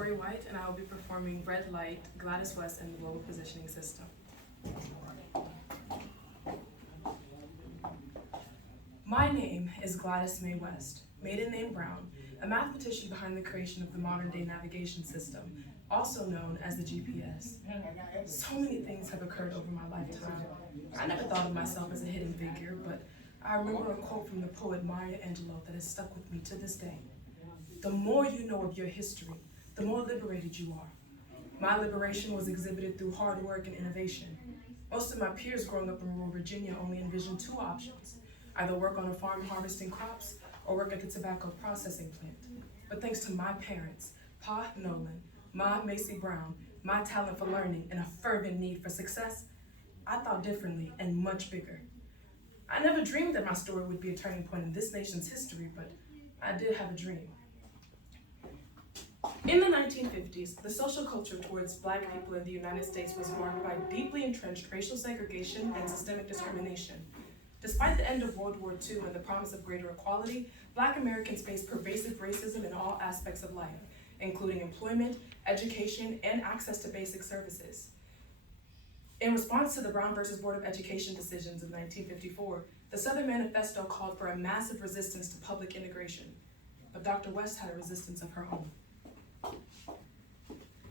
Tori White, and I will be performing Red Light, Gladys West, and the Global Positioning System. My name is Gladys Mae West, maiden name Brown, a mathematician behind the creation of the modern-day navigation system, also known as the GPS. So many things have occurred over my lifetime. I never thought of myself as a hidden figure, but I remember a quote from the poet Maya Angelou that has stuck with me to this day. The more you know of your history, the more liberated you are. My liberation was exhibited through hard work and innovation. Most of my peers growing up in rural Virginia only envisioned two options: either work on a farm harvesting crops or work at the tobacco processing plant. But thanks to my parents, Pa Nolan, Ma Macy Brown, my talent for learning, and a fervent need for success, I thought differently and much bigger. I never dreamed that my story would be a turning point in this nation's history, but I did have a dream. In the 1950s, the social culture towards Black people in the United States was marked by deeply entrenched racial segregation and systemic discrimination. Despite the end of World War II and the promise of greater equality, Black Americans faced pervasive racism in all aspects of life, including employment, education, and access to basic services. In response to the Brown versus Board of Education decisions of 1954, the Southern Manifesto called for a massive resistance to public integration, but Dr. West had a resistance of her own.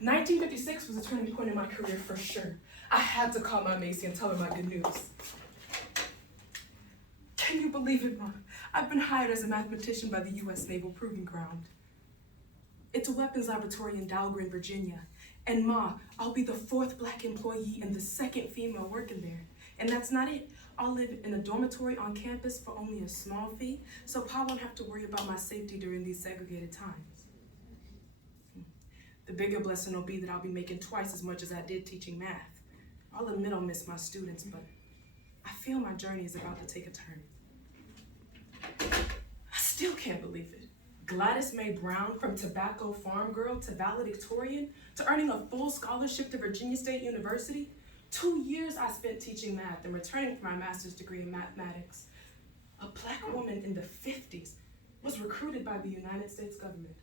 1956 was a turning point in my career for sure. I had to call my Macy and tell her my good news. Can you believe it, Ma? I've been hired as a mathematician by the U.S. Naval Proving Ground. It's a weapons laboratory in Dahlgren, Virginia. And Ma, I'll be the 4th Black employee and the 2nd female working there. And that's not it. I'll live in a dormitory on campus for only a small fee, so Pa won't have to worry about my safety during these segregated times. The bigger blessing will be that I'll be making twice as much as I did teaching math. I'll admit I'll miss my students, but I feel my journey is about to take a turn. I still can't believe it. Gladys Mae Brown, from tobacco farm girl to valedictorian to earning a full scholarship to Virginia State University. 2 years I spent teaching math and returning for my master's degree in mathematics. A Black woman in the 50s was recruited by the United States government.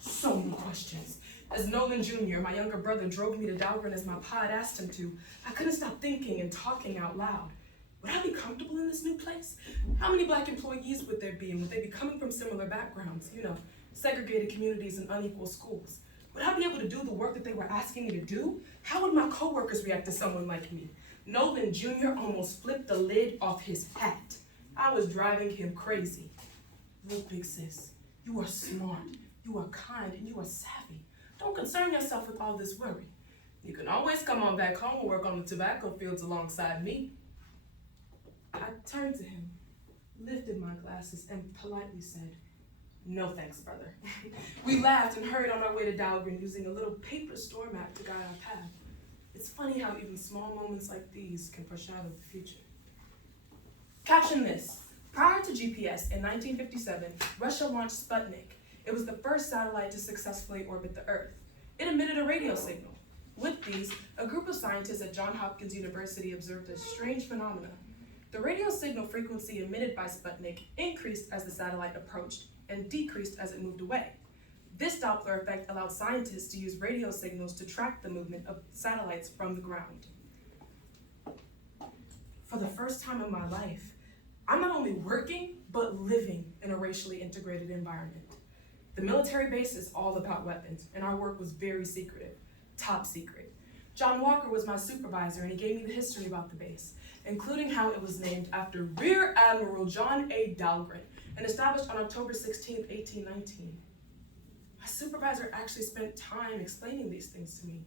So many questions. As Nolan Jr., my younger brother, drove me to Dahlgren as my pa had asked him to, I couldn't stop thinking and talking out loud. Would I be comfortable in this new place? How many Black employees would there be, and would they be coming from similar backgrounds? Segregated communities and unequal schools. Would I be able to do the work that they were asking me to do? How would my coworkers react to someone like me? Nolan Jr. almost flipped the lid off his hat. I was driving him crazy. Look, big sis, you are smart, you are kind, and you are savvy. Don't concern yourself with all this worry. You can always come on back home and work on the tobacco fields alongside me. I turned to him, lifted my glasses, and politely said, "No thanks, brother." We laughed and hurried on our way to Dahlgren using a little paper store map to guide our path. It's funny how even small moments like these can foreshadow the future. Caption this. Prior to GPS in 1957, Russia launched Sputnik. It was the first satellite to successfully orbit the Earth. It emitted a radio signal. With these, a group of scientists at Johns Hopkins University observed a strange phenomenon. The radio signal frequency emitted by Sputnik increased as the satellite approached and decreased as it moved away. This Doppler effect allowed scientists to use radio signals to track the movement of satellites from the ground. For the first time in my life, I'm not only working, but living in a racially integrated environment. The military base is all about weapons, and our work was very secretive, top secret. John Walker was my supervisor, and he gave me the history about the base, including how it was named after Rear Admiral John A. Dahlgren and established on October 16, 1819. My supervisor actually spent time explaining these things to me.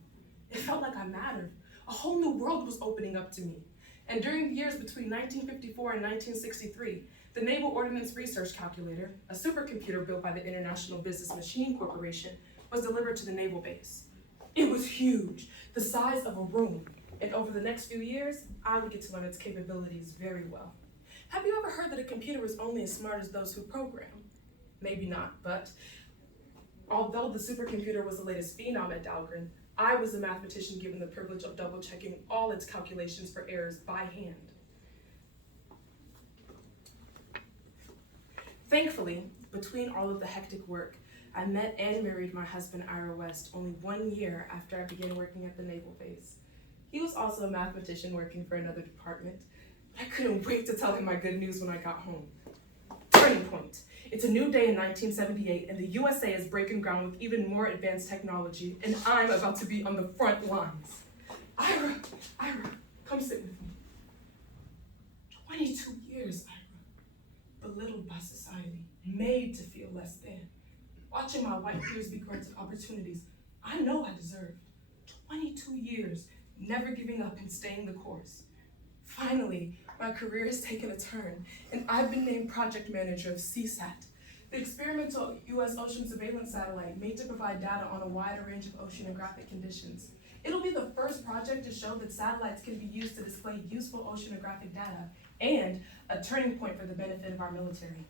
It felt like I mattered. A whole new world was opening up to me. And during the years between 1954 and 1963, the Naval Ordnance Research Calculator, a supercomputer built by the International Business Machine Corporation, was delivered to the naval base. It was huge, the size of a room, and over the next few years, I would get to learn its capabilities very well. Have you ever heard that a computer is only as smart as those who program? Maybe not, but although the supercomputer was the latest phenom at Dahlgren, I was a mathematician given the privilege of double-checking all its calculations for errors by hand. Thankfully, between all of the hectic work, I met and married my husband, Ira West, only 1 year after I began working at the Naval Base. He was also a mathematician working for another department, but I couldn't wait to tell him my good news when I got home. Turning point. It's a new day in 1978, and the USA is breaking ground with even more advanced technology, and I'm about to be on the front lines. Ira, come sit with me. 22 years, Ira. Belittled by society, made to feel less than. Watching my white peers be granted opportunities I know I deserved. 22 years, never giving up and staying the course. Finally, my career has taken a turn, and I've been named project manager of CSAT, the experimental U.S. ocean surveillance satellite made to provide data on a wider range of oceanographic conditions. It'll be the first project to show that satellites can be used to display useful oceanographic data, and a turning point for the benefit of our military.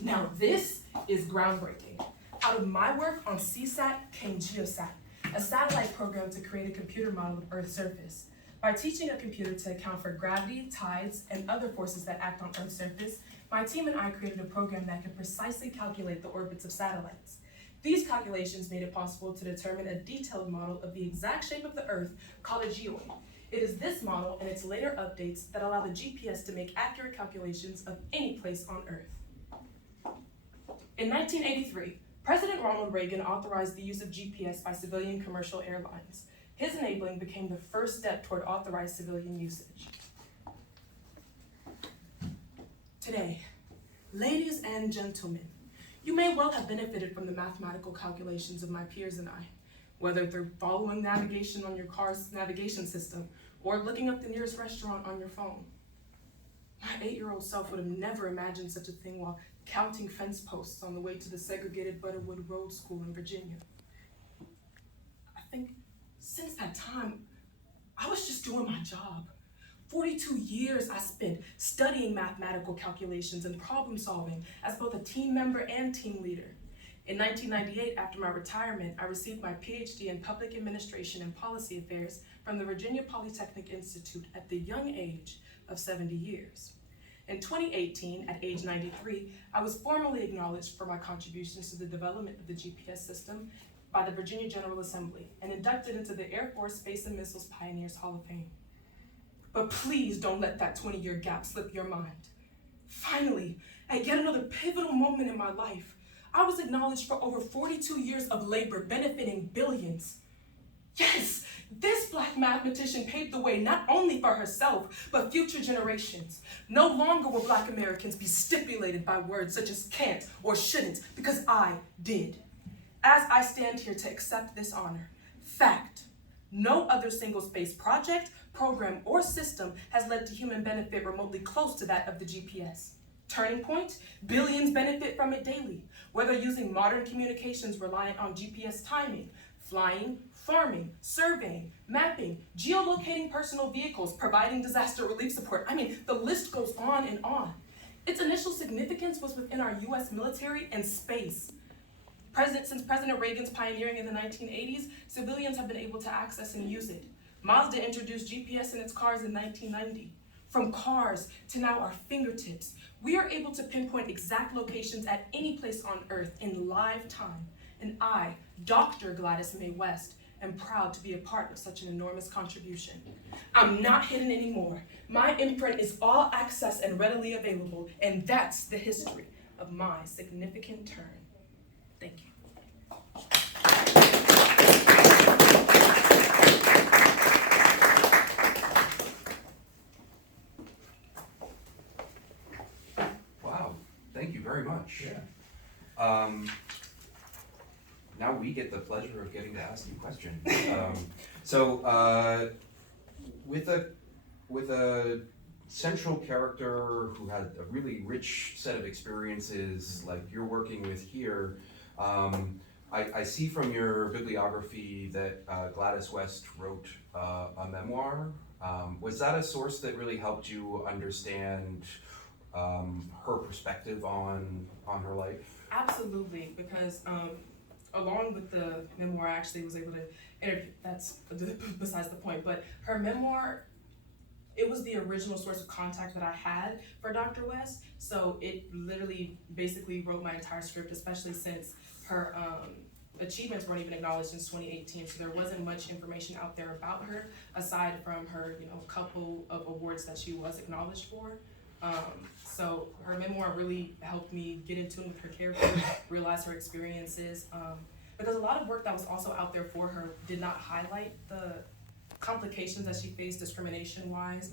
Now this is groundbreaking. Out of my work on CSAT came GeoSat, a satellite program to create a computer model of Earth's surface. By teaching a computer to account for gravity, tides, and other forces that act on Earth's surface, my team and I created a program that could precisely calculate the orbits of satellites. These calculations made it possible to determine a detailed model of the exact shape of the Earth called a geoid. It is this model and its later updates that allow the GPS to make accurate calculations of any place on Earth. In 1983, President Ronald Reagan authorized the use of GPS by civilian commercial airlines. His enabling became the first step toward authorized civilian usage. Today, ladies and gentlemen, you may well have benefited from the mathematical calculations of my peers and I, whether through following navigation on your car's navigation system or looking up the nearest restaurant on your phone. My 8-year-old self would have never imagined such a thing while counting fence posts on the way to the segregated Butterwood Road School in Virginia. I think since that time, I was just doing my job. 42 years I spent studying mathematical calculations and problem solving as both a team member and team leader. In 1998, after my retirement, I received my PhD in Public Administration and Policy Affairs from the Virginia Polytechnic Institute at the young age of 70 years. In 2018, at age 93, I was formally acknowledged for my contributions to the development of the GPS system by the Virginia General Assembly and inducted into the Air Force Space and Missiles Pioneers Hall of Fame. But please don't let that 20-year gap slip your mind. Finally, at yet another pivotal moment in my life, I was acknowledged for over 42 years of labor benefiting billions. Yes, this Black mathematician paved the way not only for herself, but future generations. No longer will Black Americans be stipulated by words such as can't or shouldn't, because I did. As I stand here to accept this honor, fact, no other single space project, program, or system has led to human benefit remotely close to that of the GPS. Turning point, billions benefit from it daily, whether using modern communications reliant on GPS timing, flying, farming, surveying, mapping, geolocating personal vehicles, providing disaster relief support. I mean, the list goes on and on. Its initial significance was within our US military and space. Since President Reagan's pioneering in the 1980s, civilians have been able to access and use it. Mazda introduced GPS in its cars in 1990. From cars to now our fingertips, we are able to pinpoint exact locations at any place on Earth in live time. And I, Dr. Gladys Mae West, am proud to be a part of such an enormous contribution. I'm not hidden anymore. My imprint is all access and readily available, and that's the history of my significant turn. Thank you. Wow, thank you very much. Yeah. Now we get the pleasure of getting to ask you questions. With a central character who had a really rich set of experiences like you're working with here, I see from your bibliography that Gladys West wrote a memoir. Was that a source that really helped you understand her perspective on her life? Absolutely, because along with the memoir, I actually was able to interview, that's besides the point, but her memoir it was the original source of contact that I had for Dr. West. So it literally basically wrote my entire script, especially since her achievements weren't even acknowledged since 2018. So there wasn't much information out there about her aside from her, couple of awards that she was acknowledged for. So her memoir really helped me get in tune with her character, realize her experiences, because a lot of work that was also out there for her did not highlight the complications that she faced discrimination-wise.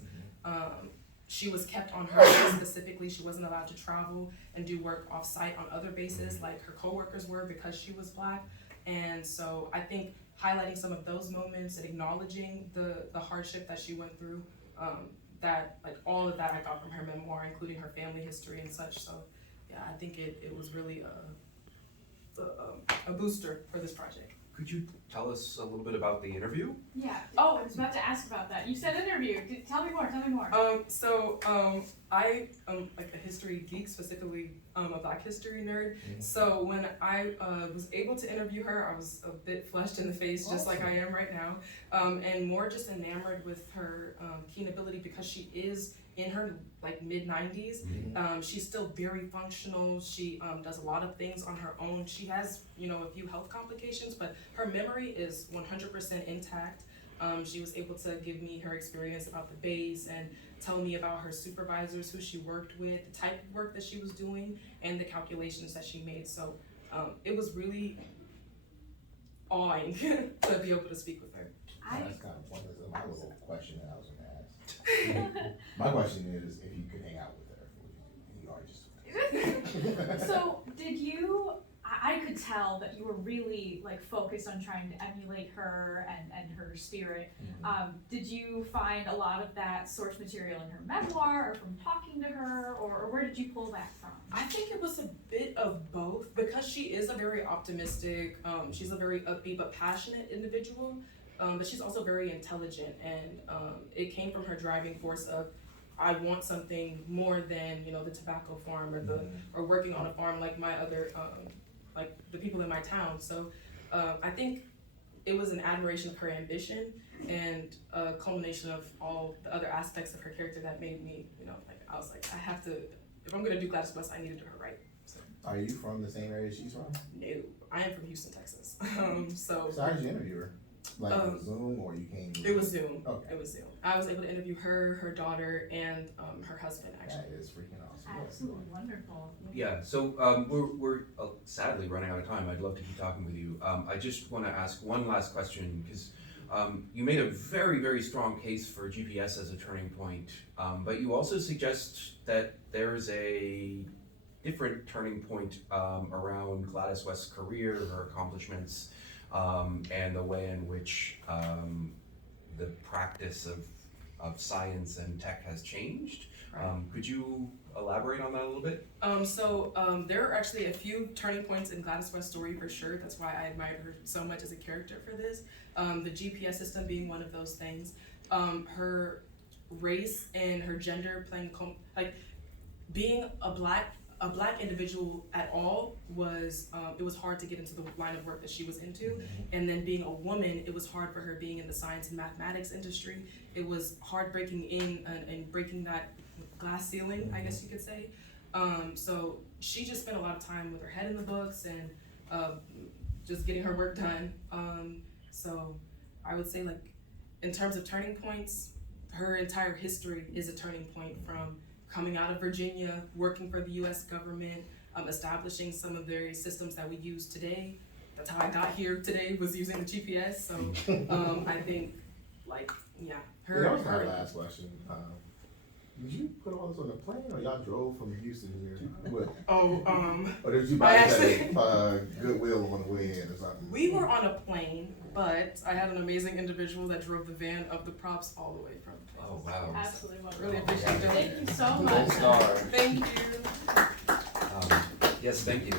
She was kept on her base specifically. She wasn't allowed to travel and do work off-site on other bases like her coworkers were because she was Black. And so I think highlighting some of those moments and acknowledging the hardship that she went through, all of that I got from her memoir, including her family history and such. So yeah, I think it was really a booster for this project. Could you tell us a little bit about the interview? Yeah. Oh, I was about to ask about that. You said interview. Tell me more. I am like a history geek, specifically a Black history nerd. So when I was able to interview her, I was a bit flushed in the face, just like I am right now, and more just enamored with her keen ability because she is in her mid-90s. She's still very functional. She does a lot of things on her own. She has a few health complications, but her memory is 100% intact. She was able to give me her experience about the base and tell me about her supervisors, who she worked with, the type of work that she was doing, and the calculations that she made. So it was really awing to be able to speak with her. That's kind of pointless. My little question that I was going to ask. My question is, if you could hang out with her, what would you do? You are just. So did you? I could tell that you were really focused on trying to emulate her and her spirit. Did you find a lot of that source material in her memoir or from talking to her, or where did you pull that from? I think it was a bit of both because she is a very optimistic, she's a very upbeat but passionate individual, but she's also very intelligent, and it came from her driving force of, I want something more than the tobacco farm or working on a farm like my other like the people in my town. So I think it was an admiration of her ambition and a culmination of all the other aspects of her character that made me, I was like, I have to, if I'm gonna do Gladys West, I needed her right. So. Are you from the same area she's from? No, I am from Houston, Texas. So how did you interview her? Zoom, or you came? It was Zoom. Okay. It was Zoom. I was able to interview her daughter, and her husband, actually. That is freaking awesome. Absolutely wonderful. Yeah, so we're sadly running out of time. I'd love to keep talking with you. I just want to ask one last question, because you made a very, very strong case for GPS as a turning point, but you also suggest that there's a different turning point around Gladys West's career, her accomplishments, and the way in which the practice of science and tech has changed. Could you elaborate on that a little bit? There are actually a few turning points in Gladys West's story for sure. That's why I admired her so much as a character for this. The GPS system being one of those things. Her race and her gender playing, being a black individual at all was, it was hard to get into the line of work that she was into. And then being a woman, it was hard for her being in the science and mathematics industry. It was hard breaking in and breaking that glass ceiling, I guess you could say. So she just spent a lot of time with her head in the books and just getting her work done. So I would say, in terms of turning points, her entire history is a turning point, from coming out of Virginia, working for the US government, establishing some of the systems that we use today. That's how I got here today, was using the GPS. So I think, That was my last question. Did you put all this on a plane, or y'all drove from Houston here? Or did you buy Goodwill on the way in or something? We were on a plane, but I had an amazing individual that drove the van of the props all the way from the plane. Oh, wow. Absolutely wonderful. Really appreciate it. Thank you so Gold much. star. Thank you. Yes, thank you.